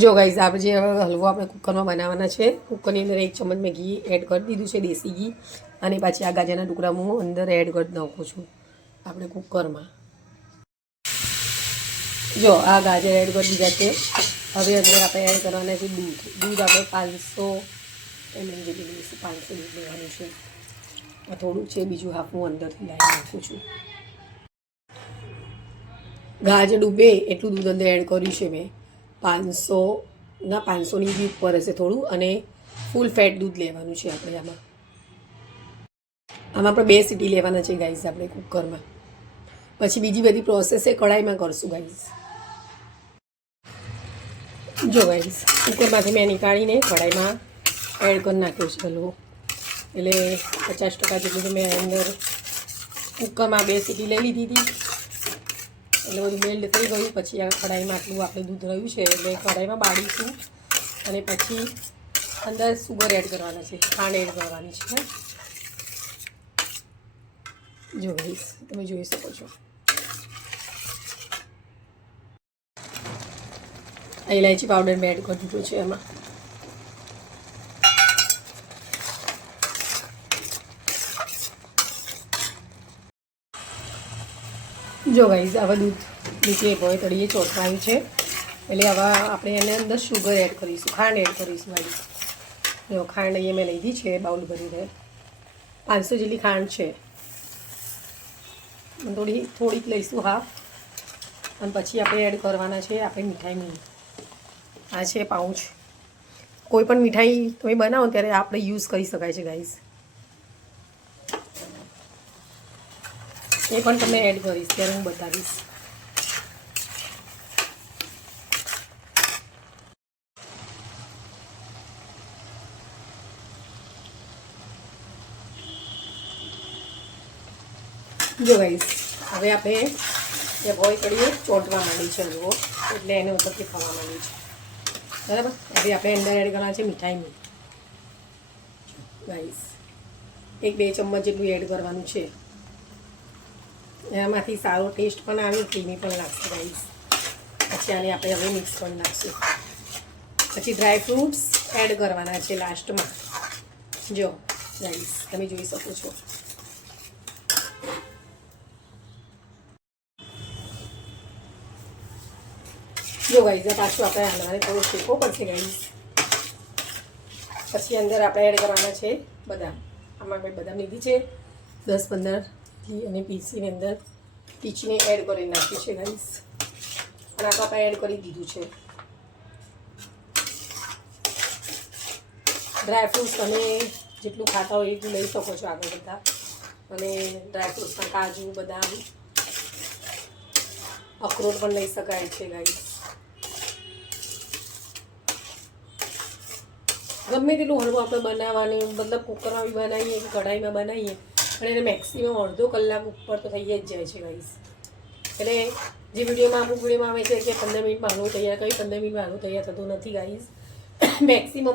જો ગાઈઝ આપણે જે હલવો આપણે કુકરમાં બનાવવાના છે. કુકરની અંદર 1 ચમચ મેં ઘી એડ કરી દીધું છે, દેશી ઘી. અને પછી આ ગાજરના ટુકડા હું અંદર એડ કરી નાખું છું આપણે કુકરમાં. જો આ ગાજર એડ કરી દીધા છે. હવે અંદર આપણે એડ કરવાના છે દૂધ. દૂધ આપણે 500 ml જેટલું લઈશું. 500 દૂધ લેવાનું છે. આ થોડુંક છે, બીજું હાફ હું અંદરથી લાવી નાખું છું. ગાજર ડૂબે એટલું દૂધ અંદર એડ કર્યું છે મેં. 500ની બી ઉપર હશે થોડું. અને ફૂલ ફેટ દૂધ લેવાનું છે આપણે આમાં. આપણે 2 સીટી લેવાના છે ગાઈઝ આપણે કુકરમાં. પછી બીજી બધી પ્રોસેસ એ કઢાઈમાં કરશું ગાઈઝ. જો ગાઈઝ કુકરમાંથી મેં નીકાળીને કઢાઈમાં એડ કરી નાખ્યો છે હલવો. એટલે 50% જેટલું મેં અંદર કુકરમાં 2 સીટી લઈ લીધી હતી. એટલે બધું મેલ્ટ થઈ ગયું. પછી આ કઢાઈમાં આટલું આપણે દૂધ રહ્યું છે એટલે કઢાઈમાં બાળીશું. અને પછી અંદર સુગર એડ કરવાના છે, ખાંડ એડ કરવાની છે. જો ગાઈઝ તમે જોઈ શકો છો. ઇલાયચી પાવડર મેં એડ કરી દીધો છે એમાં. જો ગાઈઝ હવે દૂધ નીચે ભોય તળીએ ચોંટવાયું છે. એટલે હવે આપણે એને અંદર શુગર એડ કરીશું, ખાંડ એડ કરીશું ગાઈઝ. જો ખાંડ અહીંયા મેં લીધી છે બાઉલ ભરીને. 500 જેટલી ખાંડ છે. થોડીક લઈશું હાફ. અને પછી આપણે એડ કરવાના છે આપણે મીઠાઈની. આ છે પાઉચ. કોઈ પણ મીઠાઈ તમે બનાવો ત્યારે આપણે યુઝ કરી શકાય છે ગાઈઝ. એ પણ તમને એડ કરીશ ત્યારે હું બતાવીશ. જો ગાઈઝ હવે આપણે જે ભોય કડીએ ચોંટવા માંડી છે હલવો. એટલે એને ઉપરથી ખાવા માંડી છે. બરાબર. હવે આપણે અંદર એડ કરવાના છે મીઠાઈની. ગાઈઝ 1-2 ચમચ જેટલું એડ કરવાનું છે. એમાંથી સારો ટેસ્ટ પણ આવે, ક્રીમી પણ લાગશે ગાઈઝ. પછી આને આપણે હવે મિક્સ કરી નાખીશું. પછી ડ્રાય ફ્રૂટ્સ એડ કરવાના છે લાસ્ટમાં. જો ગાઈઝ તમે જોઈ શકો છો. જો ગાઈઝ પાછું આપણે હલવાને થોડો શેકવો પડશે ગાઈઝ. પછી અંદર આપણે એડ કરવાના છે બદામ. આમાં મેં બદામ લીધી છે 10-15 અને પીસીને અંદર પીચીને એડ કરી નાખ્યું છે ગાઈઝ. અને આ આપણે એડ કરી દીધું છે. ડ્રાયફ્રૂટ્સ તમે જેટલું ખાતા હોય એટલું લઈ શકો છો આગળ બધા. અને ડ્રાયફ્રૂટ્સમાં કાજુ, બદામ, અખરોટ પણ લઈ શકાય છે ગાઈઝ. ગમે તેટલું હળવું આપણે બનાવવાનું, મતલબ કુકરમાં બી બનાવીએ કે કઢાઈમાં બનાવીએ પણ એને મેક્સિમમ અડધો કલાક ઉપર તો થઈ જ જાય છે ગાઈઝ. એટલે જે વિડીયોમાં અમુક વિડીયોમાં આવે છે કે 15 મિનિટમાં હલવો તૈયાર કરી, 15 મિનિટમાં હલવો તૈયાર થતો નથી ગાઈઝ. મેક્સિમમ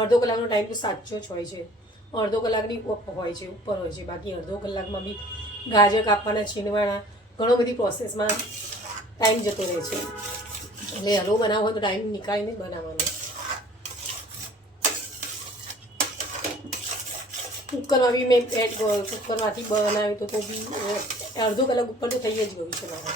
અડધો કલાકનો ટાઈમ તો સાચો જ હોય છે. અડધો કલાકની હોય છે, ઉપર હોય છે. બાકી અડધો કલાકમાં બી ગાજર કાપવાના, છીનવાના, ઘણો બધી પ્રોસેસમાં ટાઈમ જતો રહે છે. એટલે હલવો બનાવવો હોય તો ટાઈમ નીકાળીને બનાવવાનો. કુકરમાં બી મેં કુકરમાંથી બનાવ્યું તો બી અડધો કલાક ઉપર તો થઈ જ ગયું છે મારે.